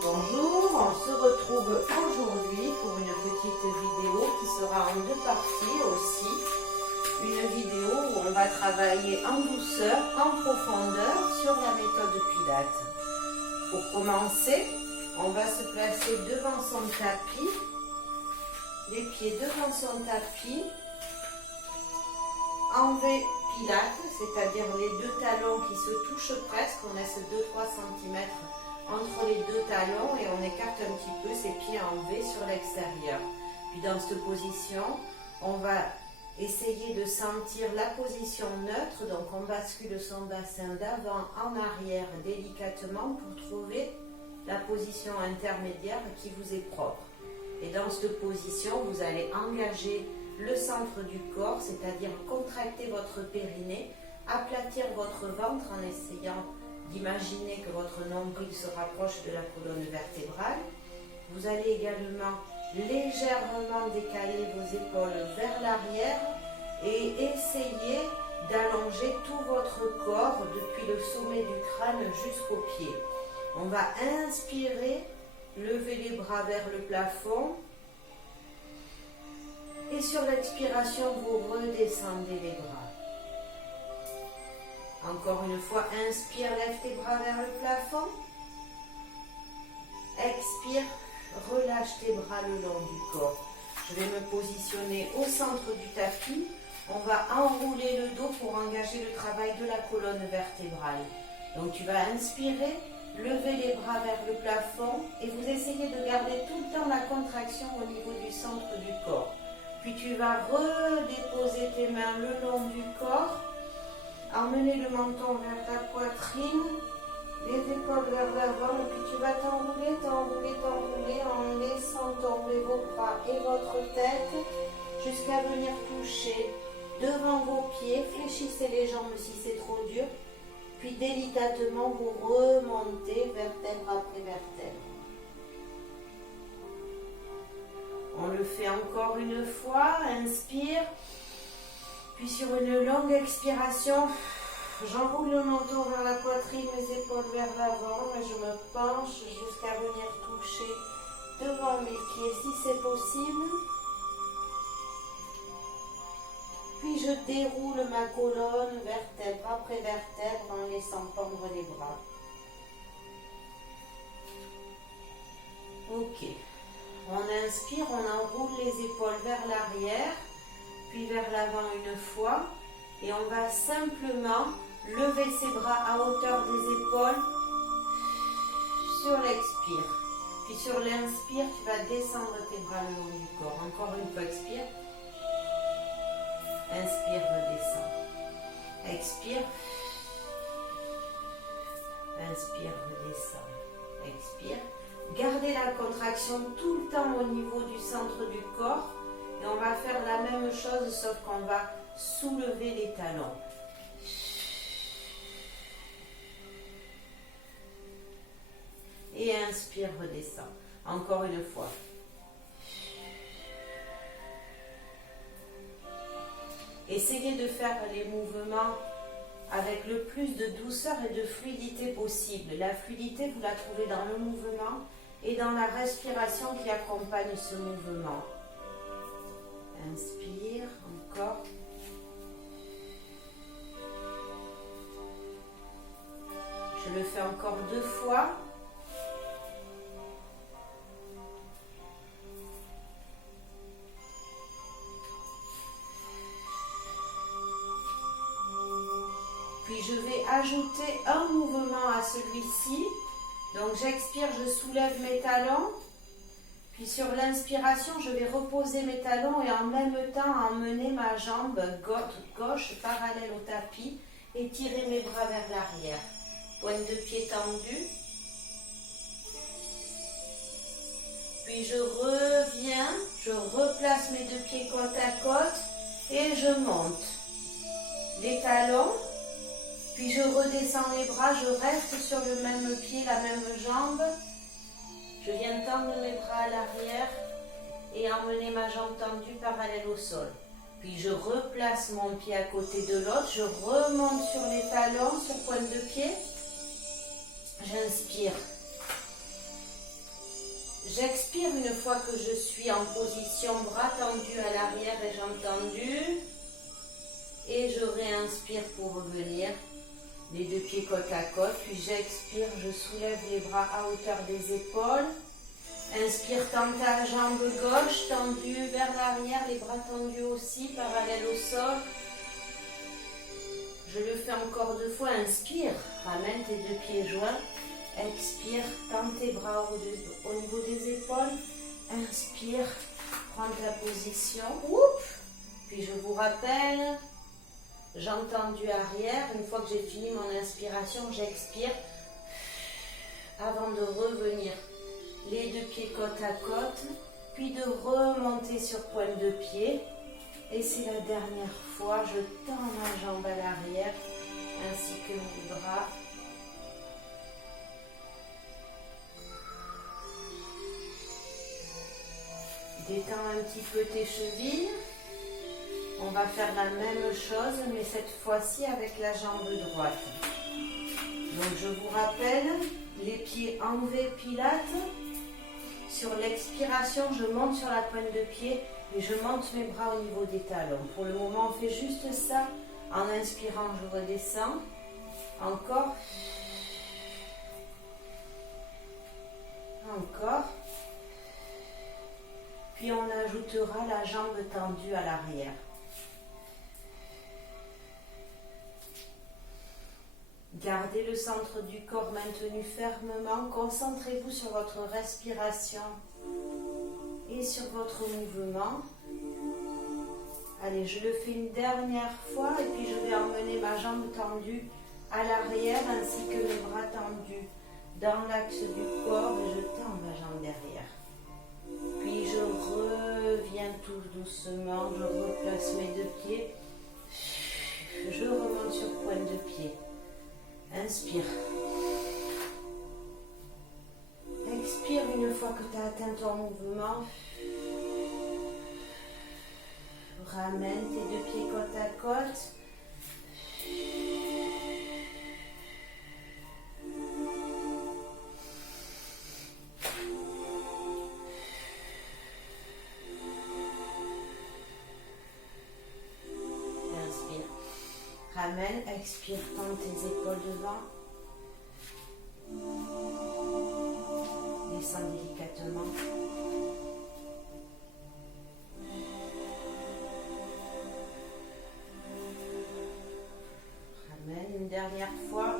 Bonjour, on se retrouve aujourd'hui pour une petite vidéo qui sera en deux parties aussi. Une vidéo où on va travailler en douceur, en profondeur sur la méthode Pilates. Pour commencer, on va se placer devant son tapis, les pieds devant son tapis, en V Pilates, c'est-à-dire les deux talons qui se touchent presque, on laisse 2-3 cm entre les deux talons et on écarte un petit peu ses pieds en V sur l'extérieur. Puis dans cette position, on va essayer de sentir la position neutre, donc on bascule son bassin d'avant en arrière délicatement pour trouver la position intermédiaire qui vous est propre. Et dans cette position, vous allez engager le centre du corps, c'est-à-dire contracter votre périnée, aplatir votre ventre en essayant d'imaginer que votre nombril se rapproche de la colonne vertébrale. Vous allez également légèrement décaler vos épaules vers l'arrière et essayer d'allonger tout votre corps depuis le sommet du crâne jusqu'aux pieds. On va inspirer, lever les bras vers le plafond et sur l'expiration, vous redescendez les bras. Encore une fois, inspire, lève tes bras vers le plafond. Expire, relâche tes bras le long du corps. Je vais me positionner au centre du tapis. On va enrouler le dos pour engager le travail de la colonne vertébrale. Donc tu vas inspirer, lever les bras vers le plafond et vous essayez de garder tout le temps la contraction au niveau du centre du corps. Puis tu vas redéposer tes mains le long du corps. Emmener le menton vers ta poitrine, les épaules vers l'avant, et puis tu vas t'enrouler en laissant tomber vos bras et votre tête jusqu'à venir toucher devant vos pieds. Fléchissez les jambes si c'est trop dur, puis délicatement vous remontez vertèbre après vertèbre. On le fait encore une fois, inspire. Puis sur une longue expiration, j'enroule le menton vers la poitrine, mes épaules vers l'avant, et je me penche jusqu'à venir toucher devant mes pieds si c'est possible. Puis je déroule ma colonne vertèbre après vertèbre en laissant pendre les bras. Ok. On inspire, on enroule les épaules vers l'arrière. Puis vers l'avant une fois, et on va simplement lever ses bras à hauteur des épaules sur l'expire. Puis sur l'inspire, tu vas descendre tes bras le long du corps. Encore une fois, expire. Inspire, redescends. Expire. Inspire, redescends. Expire. Gardez la contraction tout le temps au niveau du centre du corps. Et on va faire la même chose, sauf qu'on va soulever les talons. Et inspire, redescend. Encore une fois. Essayez de faire les mouvements avec le plus de douceur et de fluidité possible. La fluidité, vous la trouvez dans le mouvement et dans la respiration qui accompagne ce mouvement. Inspire, encore. Je le fais encore 2 fois. Puis je vais ajouter un mouvement à celui-ci. Donc j'expire, je soulève mes talons. Puis sur l'inspiration, je vais reposer mes talons et en même temps emmener ma jambe gauche parallèle au tapis et tirer mes bras vers l'arrière. Pointe de pied tendue. Puis je reviens, je replace mes 2 pieds côte à côte et je monte. Les talons, puis je redescends les bras, je reste sur le même pied, la même jambe. Je viens tendre mes bras à l'arrière et emmener ma jambe tendue parallèle au sol. Puis je replace mon pied à côté de l'autre, je remonte sur les talons, sur pointe de pied. J'inspire. J'expire une fois que je suis en position bras tendus à l'arrière et jambes tendues. Et je réinspire pour revenir. Les deux pieds côte à côte. Puis j'expire, je soulève les bras à hauteur des épaules. Inspire, tente la jambe gauche, tendue vers l'arrière, les bras tendus aussi, parallèles au sol. Je le fais encore 2 fois. Inspire, ramène tes 2 pieds joints. Expire, tente tes bras au niveau des épaules. Inspire, prends ta position. Oups. Puis je vous rappelle, jambes tendues arrière. Une fois que j'ai fini mon inspiration, j'expire avant de revenir. Les 2 pieds côte à côte, puis de remonter sur pointe de pied. Et c'est la dernière fois, je tends ma jambe à l'arrière, ainsi que mes bras. Détends un petit peu tes chevilles. On va faire la même chose, mais cette fois-ci avec la jambe droite. Donc je vous rappelle, les pieds en V pilates. Sur l'expiration, je monte sur la pointe de pied et je monte mes bras au niveau des talons. Pour le moment, on fait juste ça. En inspirant, je redescends. Encore. Encore. Puis on ajoutera la jambe tendue à l'arrière. Gardez le centre du corps maintenu fermement. Concentrez-vous sur votre respiration et sur votre mouvement. Allez, je le fais une dernière fois et puis je vais emmener ma jambe tendue à l'arrière ainsi que mes bras tendus dans l'axe du corps et je tends ma jambe derrière. Puis je reviens tout doucement, je replace mes 2 pieds, je remonte sur pointe de pied. Inspire. Expire une fois que tu as atteint ton mouvement. Ramène tes 2 pieds côte à côte. Inspire. Ramène, expire, tends tes épaules devant. Descends délicatement. Ramène une dernière fois.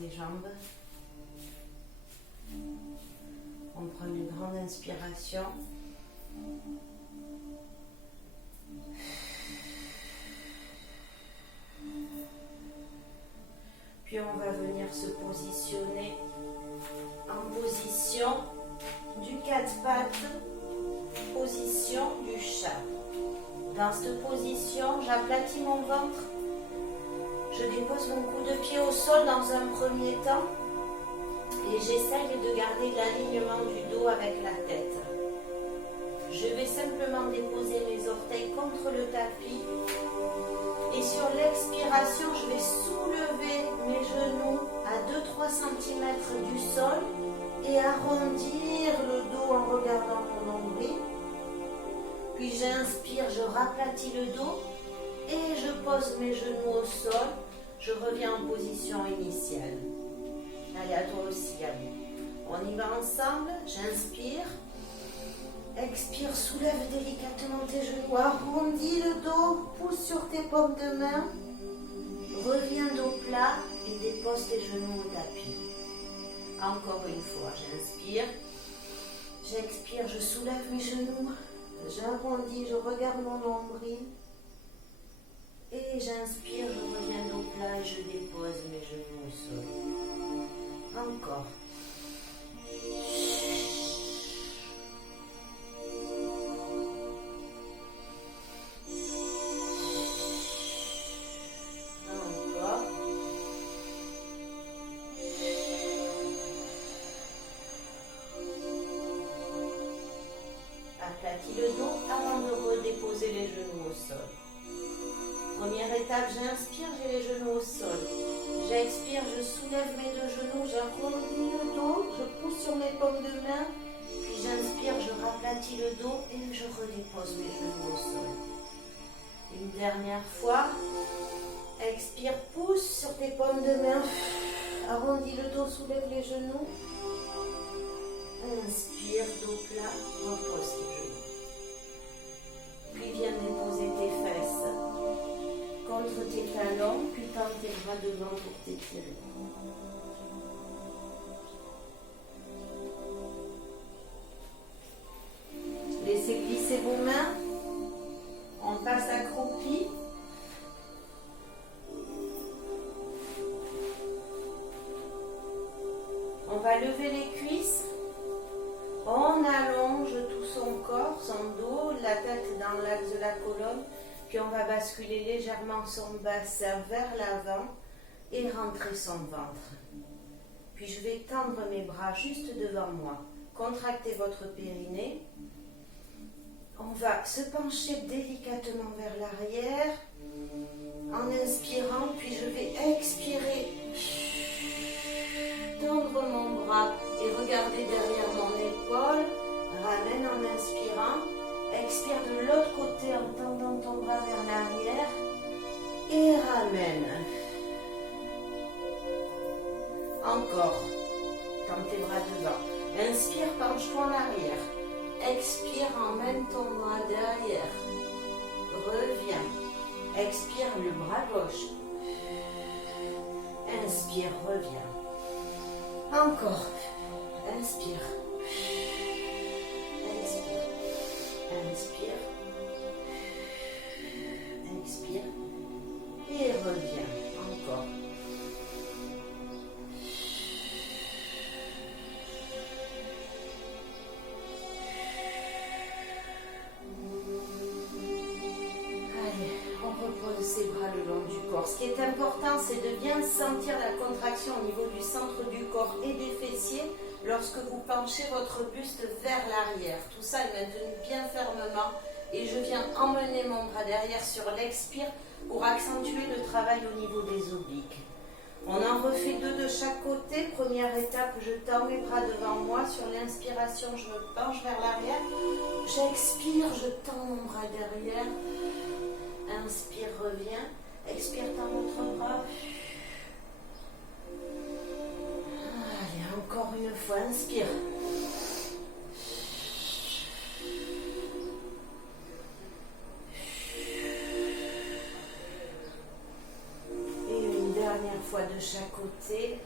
Tes jambes. On prend une grande inspiration. Puis on va venir se positionner en position du 4 pattes, position du chat. Dans cette position, j'aplatis mon ventre. Je dépose mon coup de pied au sol dans un premier temps et j'essaye de garder l'alignement du dos avec la tête. Je vais simplement déposer mes orteils contre le tapis et sur l'expiration, je vais soulever mes genoux à 2-3 cm du sol et arrondir le dos en regardant mon nombril. Puis j'inspire, je raplatis le dos. Et je pose mes genoux au sol, je reviens en position initiale. Allez, à toi aussi, Gabou. On y va ensemble, j'inspire. Expire, soulève délicatement tes genoux, arrondis le dos, pousse sur tes paumes de main. Reviens dos plat et dépose tes genoux au tapis. Encore une fois, j'inspire. J'expire, je soulève mes genoux, j'arrondis, je regarde mon nombril. Et j'inspire, je reviens dos plat et je dépose mes genoux au sol. Encore. Encore. j'aplatis le dos avant de redéposer les genoux au sol. Première étape, j'inspire, j'ai les genoux au sol. J'expire, je soulève mes deux genoux, j'arrondis le dos, je pousse sur mes paumes de main, puis j'inspire, je raplatis le dos et je redépose mes genoux au sol. Une dernière fois, expire, pousse sur tes paumes de main, arrondis le dos, soulève les genoux. Inspire, dos plat, repose tes genoux. Puis viens déposer tes fesses contre tes talons, puis tends tes bras devant pour t'étirer. Laissez glisser vos mains. On passe accroupi. On va lever les cuisses. On allonge tout son corps, son dos, la tête dans l'axe de la colonne. Puis on va basculer légèrement son bassin vers l'avant et rentrer son ventre. Puis je vais tendre mes bras juste devant moi. Contractez votre périnée. On va se pencher délicatement vers l'arrière en inspirant, puis je vais expirer. Tendre mon bras et regarder derrière mon épaule. Ramène en inspirant. Expire de l'autre côté en tendant ton bras vers l'arrière et ramène. Encore. Tends tes bras devant. Inspire, penche-toi en arrière. Expire, emmène ton bras derrière. Reviens. Expire le bras gauche. Inspire, reviens. Encore. Inspire. Inspire, expire et reviens encore. Allez, on repose ses bras le long du corps. Ce qui est important, c'est de bien sentir la contraction au niveau du centre du corps et des fessiers lorsque vous penchez votre buste vers l'arrière. Tout ça est maintenu bien fermement et je viens emmener mon bras derrière sur l'expire pour accentuer le travail au niveau des obliques. On en refait deux de chaque côté. Première étape, je tends mes bras devant moi. Sur l'inspiration, je me penche vers l'arrière. J'expire, je tends mon bras derrière. Inspire, reviens. Expire, tends l'autre bras. Encore une fois, inspire. Et une dernière fois de chaque côté.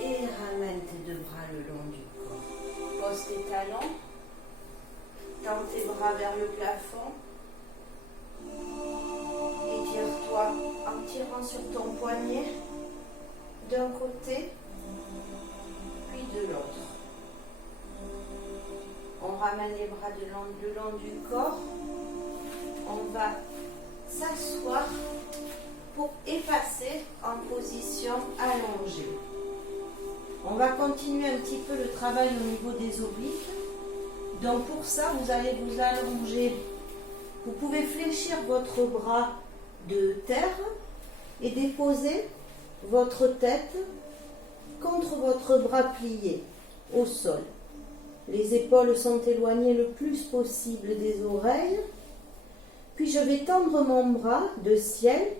Et ramène tes deux bras le long du corps. Pose tes talons. Tends tes bras vers le plafond. Étire-toi en tirant sur ton poignet d'un côté, puis de l'autre. On ramène les bras le long du corps. On va s'asseoir pour effacer en position allongée. On va continuer un petit peu le travail au niveau des obliques. Donc pour ça, vous allez vous allonger. Vous pouvez fléchir votre bras de terre et déposer votre tête contre votre bras plié au sol. Les épaules sont éloignées le plus possible des oreilles. Puis je vais tendre mon bras de ciel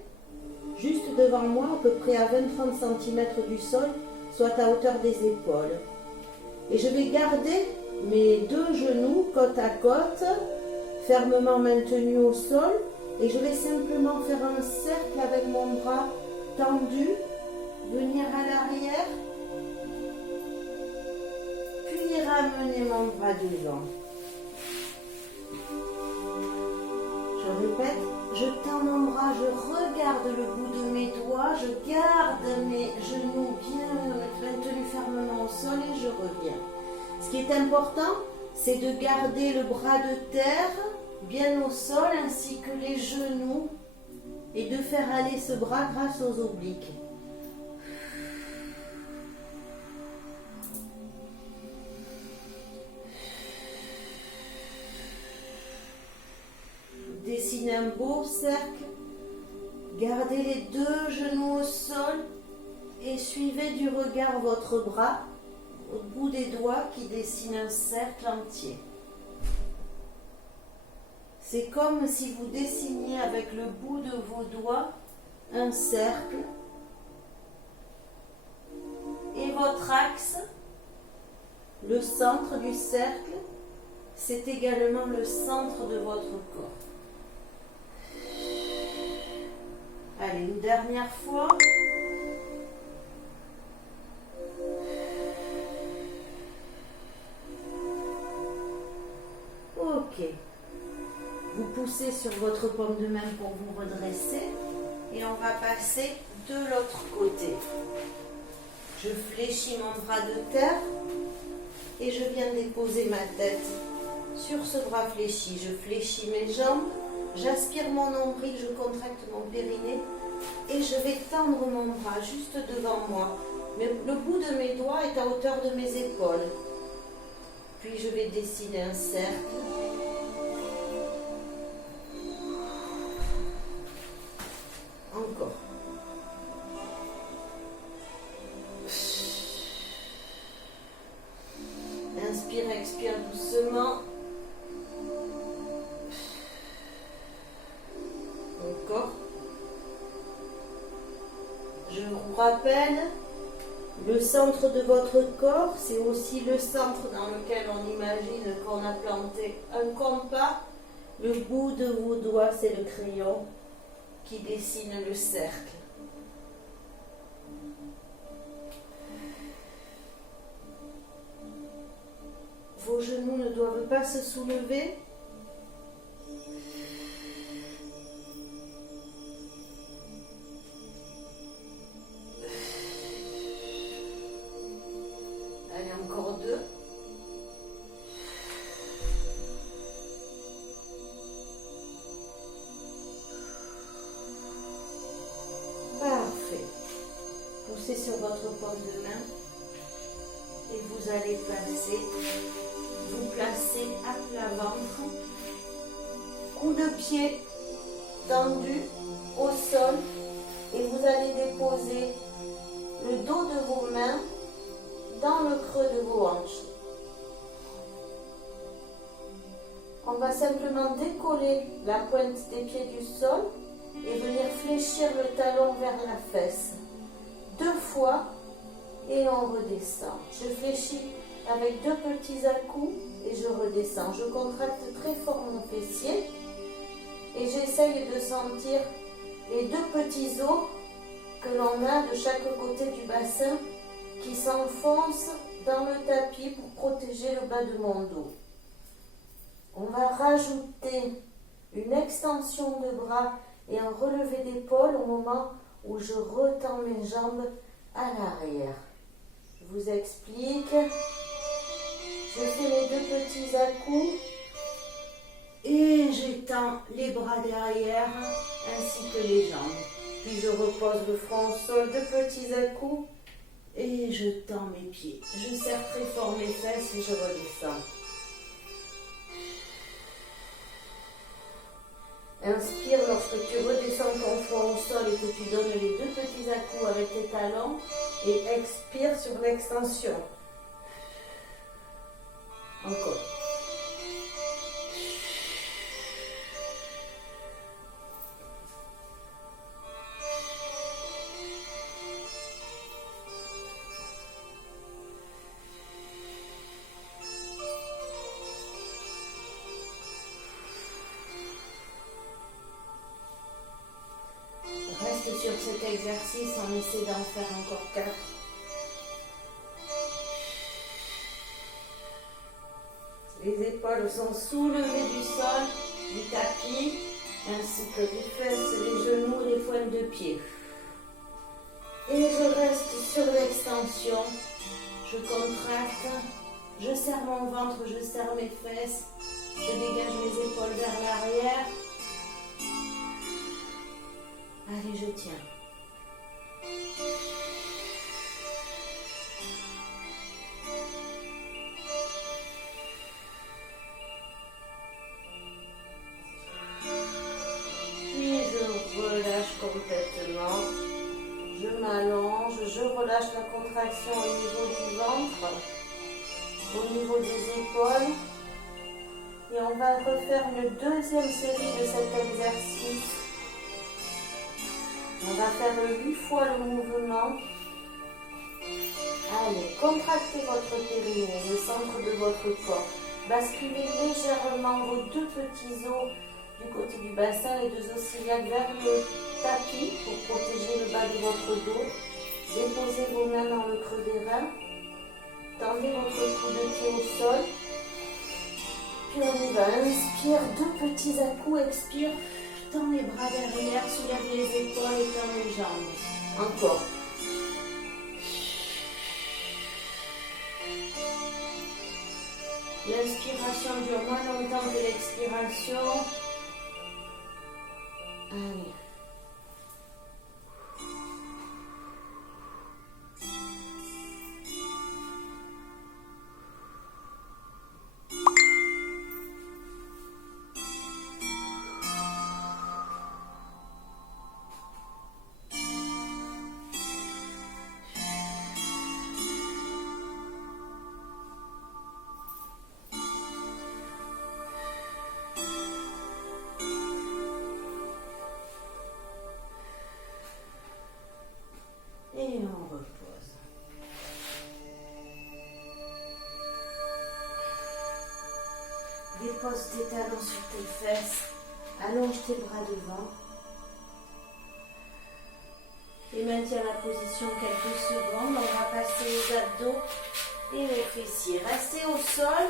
juste devant moi, à peu près à 20-30 cm du sol, soit à hauteur des épaules. Et je vais garder mes deux genoux côte à côte, fermement maintenus au sol, et je vais simplement faire un cercle avec mon bras tendu, venir à l'arrière, puis ramener mon bras devant. Je répète, je tends mon bras, je regarde le bout de mes doigts, je garde mes genoux bien maintenus fermement au sol et je reviens. Ce qui est important, c'est de garder le bras de terre bien au sol ainsi que les genoux et de faire aller ce bras grâce aux obliques. Dessinez un beau cercle, gardez les deux genoux au sol et suivez du regard votre bras au bout des doigts qui dessine un cercle entier. C'est comme si vous dessiniez avec le bout de vos doigts un cercle et votre axe, le centre du cercle, c'est également le centre de votre corps. Allez, une dernière fois. Ok. Vous poussez sur votre paume de main pour vous redresser et on va passer de l'autre côté. Je fléchis mon bras de terre et je viens déposer ma tête sur ce bras fléchi. Je fléchis mes jambes. J'aspire mon nombril, je contracte mon périnée et je vais tendre mon bras juste devant moi. Mais le bout de mes doigts est à hauteur de mes épaules. Puis je vais dessiner un cercle. Encore. Inspire, expire doucement. Encore. Je vous rappelle, le centre de votre corps, c'est aussi le centre dans lequel on imagine qu'on a planté un compas. Le bout de vos doigts, c'est le crayon qui dessine le cercle. Vos genoux ne doivent pas se soulever. Allez, encore deux. Parfait. Poussez sur votre paume de main et vous allez vous placer à plat ventre, coup de pied tendu au sol et vous allez déposer le dos de vos mains dans le creux de vos hanches. On va simplement décoller la pointe des pieds du sol et venir fléchir le talon vers la fesse. 2 fois et on redescend. Je fléchis avec 2 petits à-coups et je redescends. Je contracte très fort mon fessier et j'essaye de sentir les 2 petits os que l'on a de chaque côté du bassin qui s'enfoncent dans le tapis pour protéger le bas de mon dos. On va rajouter une extension de bras et un relevé d'épaule au moment où je retends mes jambes à l'arrière. Je vous explique. Je fais mes 2 petits à-coups et j'étends les bras derrière ainsi que les jambes. Puis je repose le front au sol, 2 petits à-coups et je tends mes pieds. Je serre très fort mes fesses et je redescends. Inspire lorsque tu redescends ton front au sol et que tu donnes les 2 petits à-coups avec tes talons et expire sur l'extension. Encore. Reste sur cet exercice, on essaie d'en faire encore 4. Les épaules sont soulevées du sol, du tapis, ainsi que les fesses, les genoux, les pointes de pied. Et je reste sur l'extension, je contracte, je serre mon ventre, je serre mes fesses, je dégage mes épaules vers l'arrière. Allez, je tiens. Puis je relâche complètement. Je m'allonge, je relâche la contraction au niveau du ventre, au niveau des épaules. Et on va refaire une deuxième série de cet exercice. On va faire 8 fois le mouvement. Allez, contractez votre périnée, le centre de votre corps. Basculez légèrement vos deux petits os du côté du bassin, les deux os iliaques vers le tapis pour protéger le bas de votre dos. Déposez vos mains dans le creux des reins. Tendez votre cou de pied au sol. Puis on y va. Inspire, deux petits à-coups. Expire. Tends les bras derrière, soulève les épaules et tends les jambes. Encore. L'inspiration dure moins longtemps que l'expiration. Allez. Et on repose. Dépose tes talons sur tes fesses. Allonge tes bras devant. Et maintiens la position quelques secondes. On va passer aux abdos et aux fessiers. Restez au sol.